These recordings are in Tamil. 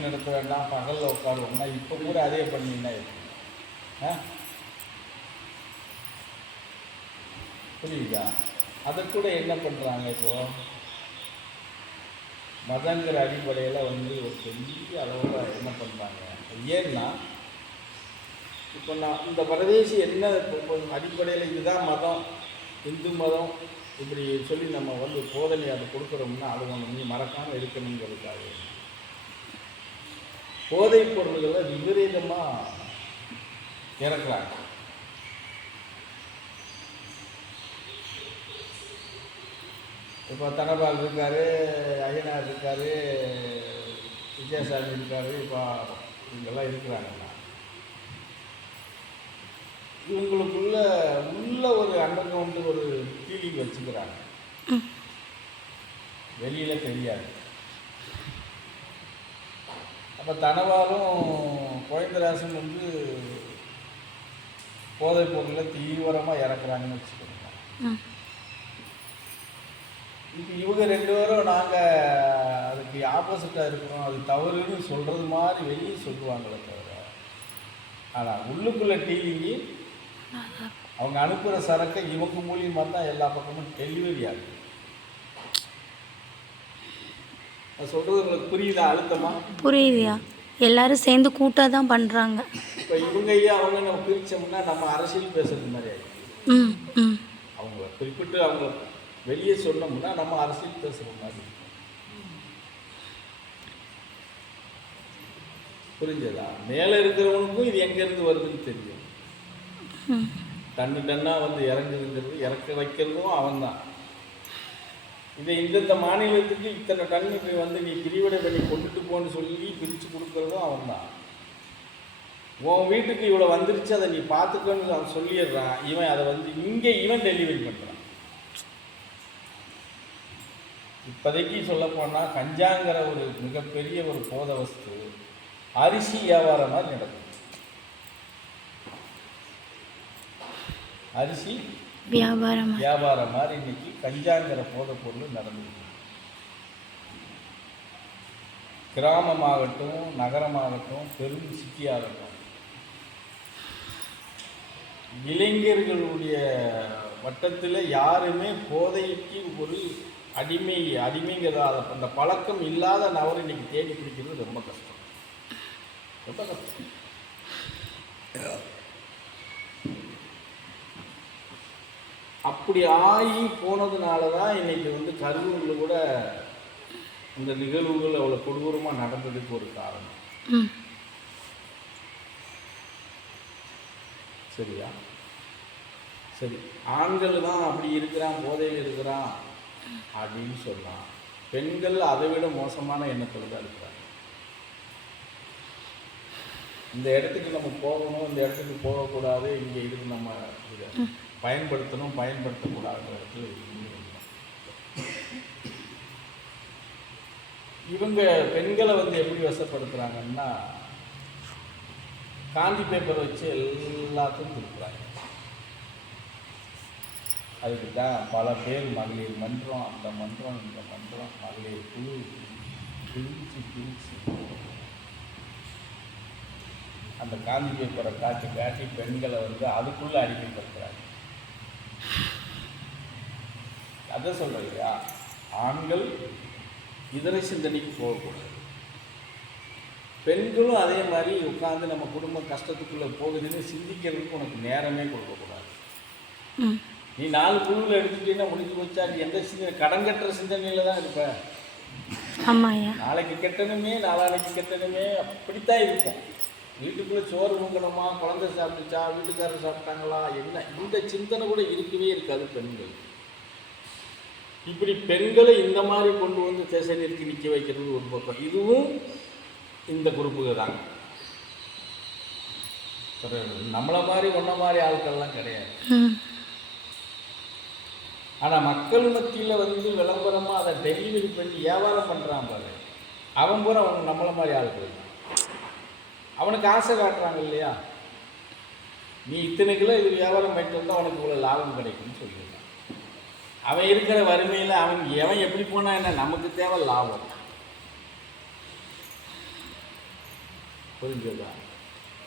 நைட்டு நடத்த வேண்டாம், பகலில் உட்காருவோம்னா இப்போ கூட அதே பண்ணினா புரியுதா? அதை கூட என்ன பண்ணுறாங்க இப்போது மதங்கிற அடிப்படையில் ஒரு பெரிய அளவில் என்ன பண்ணுறாங்க. ஏன்னா இப்போ நான் இந்த பரதேசி என்ன அடிப்படையில் இதுதான் மதம், இந்து மதம் இப்படி சொல்லி நம்ம போதனை அதை கொடுக்குறோம்னா அது ஒன்று நீ மறக்காமல் இருக்கணுங்கிறதுக்காக போதைப் பொருள்களை விபரீதமாக இறக்குறாங்க. இப்போ தனபால் இருக்கார், ஐயனார் இருக்கார், விஜயசாமி இருக்கார், இப்போ இவங்கெல்லாம் இருக்கிறாங்கண்ணா. இவங்களுக்குள்ள ஒரு அண்டர் கிரவுண்டு ஒரு ஃபீலிங் வச்சுக்கிறாங்க, வெளியில் தெரியாது. அப்போ தனபாலும் கோவிந்தராசன் போதைப் பொருளை தீவிரமாக இறக்குறாங்கன்னு வச்சுக்கோங்க. இப்போ இவங்க ரெண்டு பேரும் நாங்கள் அதுக்கு ஆப்போசிட்டாக இருக்கிறோம், அது தவறுன்னு சொல்கிறது மாதிரி வெளியே சொல்லுவாங்களே தவிர, ஆனால் உள்ளுக்குள்ளே டீலிங்கி அவங்க அனுப்புகிற சரக்கை இவங்க மூலியமாக தான் எல்லா பக்கமும் டெலிவரி ஆகுது. நான் சொல்கிறது உங்களுக்கு புரியுதா? அழுத்தமாக புரியுதுயா? எல்லாரும் சேர்ந்து கூட்டாக தான் பண்ணுறாங்க. இப்போ இவங்க அவங்க நம்ம பிரித்தோம்னா நம்ம அரசியல் பேசுறது மாதிரி ஆகிடுச்சு. அவங்க குறிப்பிட்டு அவங்க வெளியே சொன்னோம்னா நம்ம அரசியல் பேசுகிற மாதிரி. புரிஞ்சதா? மேலே இருக்கிறவனுக்கும் இது எங்கேருந்து வருதுன்னு தெரியும். டன்னாக இறங்குதுங்கிறது, இறக்க வைக்கிறதும் அவன் தான். இதை இந்தந்த மாநிலத்துக்கு இத்தனை டன் நீ பிரிவினை பண்ணி கொண்டுட்டு போன்னு சொல்லி பிரித்து கொடுக்குறதும் அவன் தான். உன் வீட்டுக்கு இவ்வளோ வந்துருச்சு, அதை நீ பார்த்துக்கன்னு அவன் சொல்லிடுறான். இவன் அதை இங்கே இவன் டெலிவரி பண்ணுறான். இப்போதைக்கு சொல்லப்போனால் கஞ்சாங்கிற ஒரு மிகப்பெரிய ஒரு போத வஸ்து அரிசி வியாபாரம் மாதிரி நடக்கும். அரிசி வியாபாரம் மாதிரி இன்னைக்கு கஞ்சாங்கிற போதைப் பொருள் நடந்துருக்கு. கிராமமாகட்டும், நகரமாகட்டும், பெரும் சிட்டியாகட்டும், இளைஞர்களுடைய வட்டத்தில் யாருமே போதைக்கு ஒரு அடிமைங்கிறதா அந்த பழக்கம் இல்லாத நபர் இன்னைக்கு தேடி பிடிக்கிறது ரொம்ப கஷ்டம். அப்படி ஆகி போனதுனால தான் இன்னைக்கு கரூரில் கூட இந்த நிகழ்வுகள் அவ்வளோ கொடூரமாக நடந்ததுக்கு ஒரு காரணம். சரியா? சரி, ஆண்கள் தான் அப்படி இருக்கிறான், போதையில் இருக்கிறான் அப்படின்னு சொல்லலாம். பெண்கள் அதை விட மோசமான எண்ணத்தில் தான் இருக்கிறாங்க. இந்த இடத்துக்கு நம்ம போகணும், இந்த இடத்துக்கு போகக்கூடாது, இங்கே இதுக்கு நம்ம இதை பயன்படுத்தணும், பயன்படுத்தக்கூடாத இடத்துல இவங்க பெண்களை எப்படி வசப்படுத்துகிறாங்கன்னா, காந்தி பேப்பர் வச்சு எல்லாத்தையும் கொடுக்குறாங்க. அதுக்கு தான் பல பேர் மகளிர் மன்றம், அந்த மன்றம், இந்த மன்றம், மகளிர் குழு பிரித்து அந்த காந்தி பேப்பரை காட்டி பெண்களை அதுக்குள்ளே அடிமைப்படுத்துகிறாங்க. அதை சொல்கிறியா? ஆண்கள் இதரை சிந்தனைக்கு போகக்கூடாது, பெண்களும் அதே மாதிரி உட்காந்து நம்ம குடும்ப கஷ்டத்துக்குள்ளே போகுதுன்னு சிந்திக்கிறதுக்கு உனக்கு நேரமே கொடுக்கக்கூடாது. நீ 4 குழுவில் எடுத்துட்டீங்கன்னா முடிஞ்சு போச்சா? நீ எந்த சிந்தனை, கடன் கட்டுற சிந்தனையில் தான் இருப்ப. நாளைக்கு கெட்டணுமே, நாளானைக்கு கெட்டணுமே, அப்படித்தான் இருக்கும். வீட்டுக்குள்ளே சோறு ஊங்கணுமா, குழந்தை சாப்பிட்டுச்சா, வீட்டுக்காரர் சாப்பிட்டாங்களா, என்ன, இந்த சிந்தனை கூட இருக்கவே இருக்காது பெண்கள். இப்படி பெண்களை இந்த மாதிரி கொண்டு திசை நிறுத்தி நிற்க வைக்கிறது ஒரு பக்கம். இதுவும் இந்த குரூப்புகள் தாங்க. நம்மளை மாதிரி ஒன்றை மாதிரி ஆட்கள்லாம் கிடையாது. ஆனால் மக்கள் மத்தியில் விளம்பரமாக அதை டெலிவரி பண்ணி வியாபாரம் பண்ணுறான் பாரு, அவன் பூரா அவன் நம்மளை மாதிரி ஆட்கள். அவனுக்கு ஆசை காட்டுறாங்க இல்லையா, நீ இத்தனை கிலோ இது வியாபாரம் பண்ணிட்டு வந்தால் அவனுக்கு இவ்வளோ லாபம் கிடைக்கும்னு சொல்லிடுறான். அவன் இருக்கிற வறுமையில் எவன் எப்படி போனால் என்ன, நமக்கு தேவை லாபம். புரிஞ்சதா?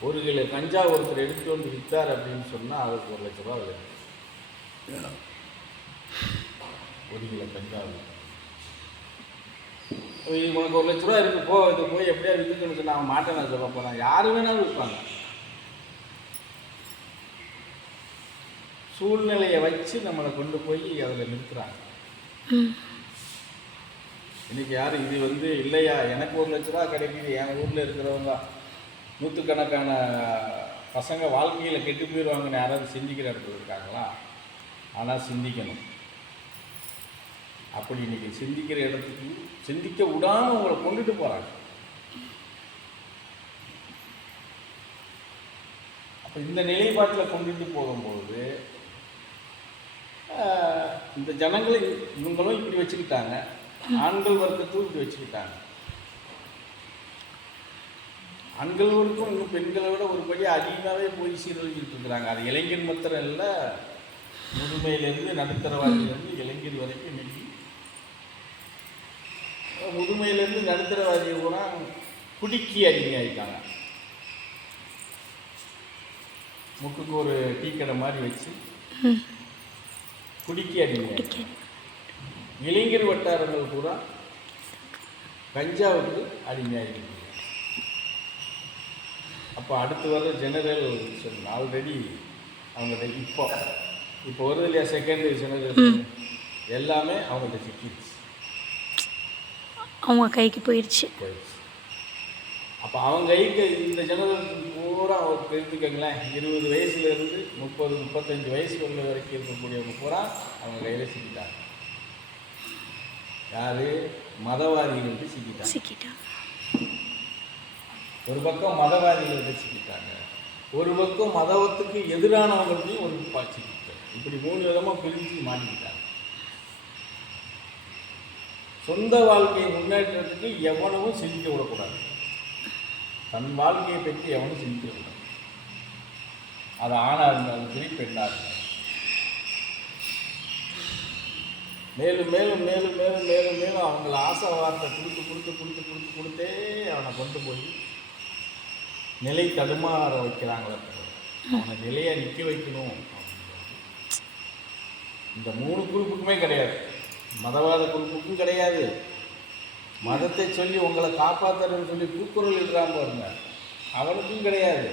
1 கிலோ கஞ்சா ஒருத்தர் எடுத்துட்டு வந்து விற்றார் அப்படின்னு சொன்னால் அதுக்கு 1 லட்ச ரூபா வருது. 1 கிலோ கஞ்சாவு உனக்கு 1 லட்ச ரூபா இருக்கு, போ இது போய் எப்படியா விற்றுக்கணும்னு சொன்னால் அவன் மாட்டேன் சொல்ல போகிறான். யாரு வேணாலும் விற்பாங்க. சூழ்நிலையை வச்சு நம்மளை கொண்டு போய் அதில் நிறுத்துறாங்க. இன்னைக்கு யாரும் இது வந்து இல்லையா எனக்கு 1 லட்ச ரூபா கிடைக்குது, என் ஊரில் இருக்கிறவங்க நூற்றுக்கணக்கான பசங்க வாழ்க்கையில் கெட்டு போயிடுவாங்கன்னு யாராவது சிந்திக்கிற இடத்துல இருக்காங்களா? ஆனால் சிந்திக்கணும். அப்படி இன்னைக்கு சிந்திக்கிற இடத்துக்கு சிந்திக்க விடாமல் உங்களை கொண்டுட்டு போகிறாங்க. அப்போ இந்த நிலைப்பாட்டில் கொண்டுட்டு போகும்போது இந்த ஜனங்களை இவங்களும் இப்படி வச்சுக்கிட்டாங்க, ஆண்கள் வர்க்கத்தும் இப்படி வச்சுக்கிட்டாங்க. ஆண்கள் வர்க்கம் இன்னும் பெண்களை விட ஒரு படி அதிகமாகவே போய் சீரழிஞ்சிட்டு இருக்கிறாங்க. அது இளைஞர் மாத்திரம் இல்லை, முதுமையிலேருந்து நடுத்தரவாதியிலேருந்து இளைஞர் வரைக்கும் இன்னைக்கு முதுமையிலேருந்து நடுத்தரவாதி கூட குடிக்கி அடிமையாயிட்டாங்க. முக்குக்கு ஒரு டீ கடை மாதிரி வச்சு குடிக்கி அடிமையாயிட்டாங்க. இளைஞர் வட்டாரங்கள் பூரா கஞ்சாவுக்கு அடிமையாகிருக்கு. அப்போ அடுத்து வர ஜெனரேஷன் ஆல்ரெடி அவங்கள்ட்ட இப்போ வருது இல்லையா, செகண்ட் ஜெனரேஷன் எல்லாமே அவங்கள்ட்ட சிக்கிடுச்சு, அவங்க கைக்கு போயிடுச்சு. அப்போ அவங்க கைக்கு இந்த ஜெனரேஷன் பூரா எடுத்துக்கங்களேன், 20 வயசுலேருந்து 30, 35 வயசு உள்ள வரைக்கும் இருக்கக்கூடியவங்க பூரா அவங்க கையில் சிக்கிட்டாங்க. யார்? மதவாதிகளுக்கு சிக்கிட்டாங்க. ஒரு பக்கம் மதவாதிகளுக்கு சிக்கிட்டாங்க, ஒரு பக்கம் மதத்துக்கு எதிரானவங்களையும் ஒரு சிக்கிட்டாங்க. இப்படி 3 விதமாக பிரிஞ்சு மாட்டிக்கிட்டாங்க. சொந்த வாழ்க்கையை முன்னேற்றத்துக்கு எவனும் சிந்திக்க விடக்கூடாது. தன் வாழ்க்கையை பற்றி எவனும் சிந்திக்க விடக்கூடாது. அது ஆணாக இருந்தாலும் சரி, பெண்ணாக இருந்தாலும். மேலும் மேலும் மேலும் மேலும் மேலும் மேலும் அவங்கள ஆசை வார்த்தை கொடுத்தே அவனை கொண்டு போய் நிலை தடுமாற வைக்கிறாங்களே. அவனை நிலையை நிற்க வைக்கணும். இந்த 3 குரூப்புக்குமே கிடையாது, மதவாத குரூப்புக்கும் கிடையாது, மதத்தை சொல்லி உங்களை காப்பாற்றுறன்னு சொல்லி கூக்குரல் இடுறாங்க பாருங்க, அவனுக்கும் கிடையாது.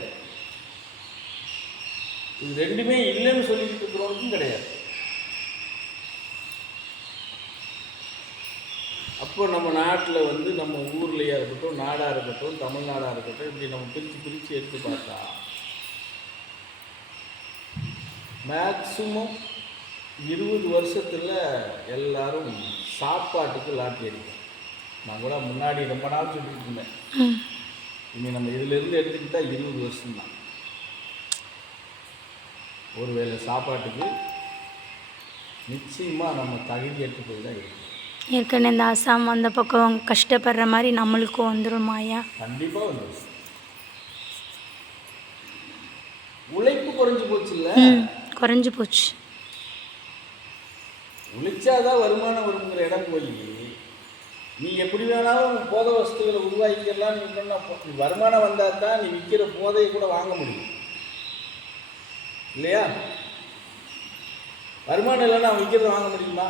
இது ரெண்டுமே இல்லைன்னு சொல்லிக்கிட்டு இருக்கிறவனுக்கும் கிடையாது. அப்போ நம்ம நாட்டில் வந்து நம்ம ஊர்லையாக இருக்கட்டும், நாடாக இருக்கட்டும், தமிழ்நாடாக இருக்கட்டும், இப்படி நம்ம பிரித்து எடுத்து பார்த்தா மேக்சிமம் 20 வருஷத்தில் எல்லாரும் சாப்பாட்டுக்கு லாட்டி அடிக்கும். நான் கூட முன்னாடி ரொம்ப நாள் சொல்லிட்டு இருந்தேன், இனி நம்ம இதிலேருந்து எடுத்துக்கிட்டால் 20 வருஷம்தான். ஒருவேளை சாப்பாட்டுக்கு நிச்சயமாக நம்ம தகுதியற்று போய் தான் இருக்கும். ஏற்கனவே இந்த அசாம் அந்த பக்கம் கஷ்டப்படுற மாதிரி நம்மளுக்கும் வந்துடுமாயா? கண்டிப்பாக வந்துடும். உழைப்பு குறைஞ்சி போச்சு இல்லை, குறைஞ்சி போச்சு. உழைச்சாதான் வருமானம் வருங்கிற இடம் போய் நீ எப்படி வேணாலும் போதை வஸ்துகளை உருவாக்கிக்கலாம். நீ வருமானம் வந்தால் தான் நீ விற்கிற போதையை கூட வாங்க முடியும் இல்லையா? வருமானம் இல்லைன்னா அவன் விற்கிறத வாங்க முடியுமா?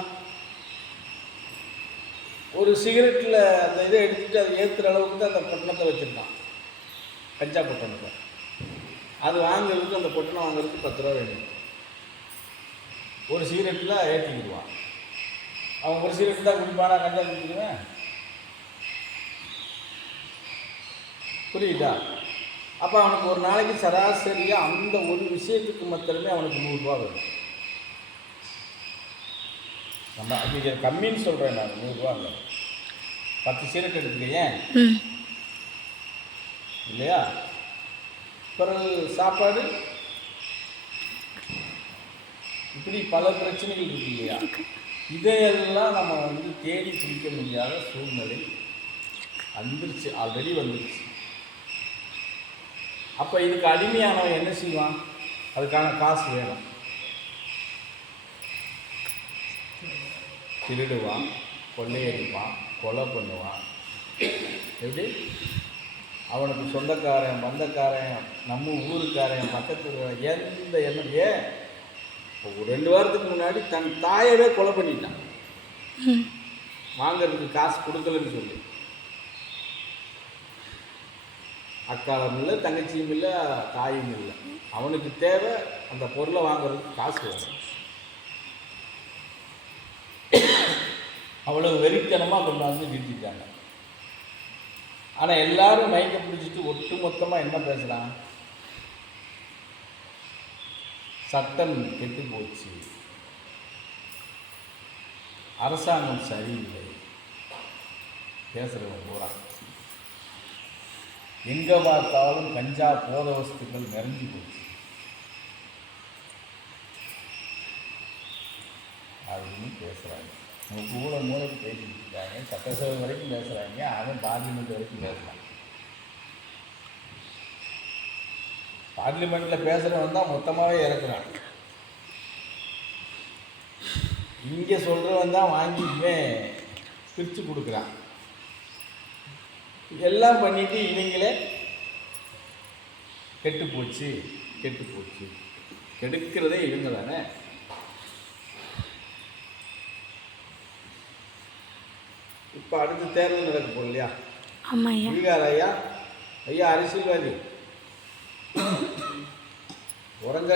ஒரு சிகரெட்டில் அந்த இதை எடுத்துகிட்டு அதை ஏற்றுற அளவுக்கு தான் அந்த பொட்டணத்தை வச்சுருக்கான், கஞ்சா பொட்டணத்தை. அது வாங்குறதுக்கு அந்த பொட்டணம் வாங்குறதுக்கு 10 ரூபா வேணும். ஒரு சிகரெட்டில் ஏற்றிக்கிடுவான். அவன் ஒரு சிகரெட்டு தான் குடிப்பானா, கஞ்சா குடிக்குவேன்? புரியுதா? அப்போ அவனுக்கு ஒரு நாளைக்கு சராசரியாக அந்த ஒரு விஷயத்துக்கு மாத்திரமே அவனுக்கு 100 ரூபா வேணும். நம்ம அது கம்மின்னு சொல்கிறேன் நான், 100 ரூபா இல்லை. 10 சிகரெட் எடுத்துக்க ஏன் இல்லையா? பிறகு சாப்பாடு, இப்படி பல பிரச்சனைகள் இருக்கு இல்லையா? இதையெல்லாம் நம்ம வந்து தேடி பிடிக்க முடியாத சூழ்நிலை வந்துருச்சு, ஆல்ரெடி வந்துருச்சு. அப்போ இதுக்கு அடிமையானவன் என்ன செய்வான்? அதுக்கான காசு வேணும். திருடுவான், கொள்ளையடிப்பான், கொலை பண்ணுவான். எப்படி? அவனுக்கு சொந்தக்காரன் பந்தக்காரன் நம்ம ஊருக்காரன் பக்கத்து எந்த எண்ணம் ஏன் ஒரு 2 வாரத்துக்கு முன்னாடி தன் தாயவே கொலை பண்ணிட்டான் வாங்கிறதுக்கு காசு கொடுக்கலன்னு சொல்லி. அக்காலும் இல்லை தங்கச்சியும் இல்லை தாயும் இல்லை. அவனுக்கு தேவை அந்த பொருளை வாங்குறதுக்கு காசு வேணும். அவ்வளவு வெறித்தனமாக கொண்டாந்து நிறுத்திட்டாங்க. ஆனால் எல்லாரும் மயக்க பிடிச்சிட்டு ஒட்டு மொத்தமாக என்ன பேசுகிறான்? சட்டம் கெட்டு போச்சு, அரசாங்கம் சரியில்லை பேசுகிறவங்க பூரா. எங்கே பார்த்தாலும் கஞ்சா போத வஸ்துக்கள் நிறைஞ்சு போச்சு அப்படின்னு பேசுகிறாங்க. அவங்க கூட மூளைக்கு பேசிக்கிட்டு இருக்காங்க. சட்டசபை வரைக்கும் பேசுகிறாங்க. அவன் பார்லிமெண்ட் வரைக்கும் பேசுகிறான். பார்லிமெண்ட்டில் பேசுகிறவன் தான் மொத்தமாகவே இறக்குறான். இங்கே சொல்கிறவன் தான் வாங்கி பிரித்து கொடுக்குறான். எல்லாம் பண்ணிட்டு இவங்களே கெட்டு போச்சு கெடுக்கிறதே இவங்க தானே. இப்போ அடுத்த தேர்தல் நடக்க போகுது இல்லையா? பீகார் ஐயா அரசியல்வாதி உறங்க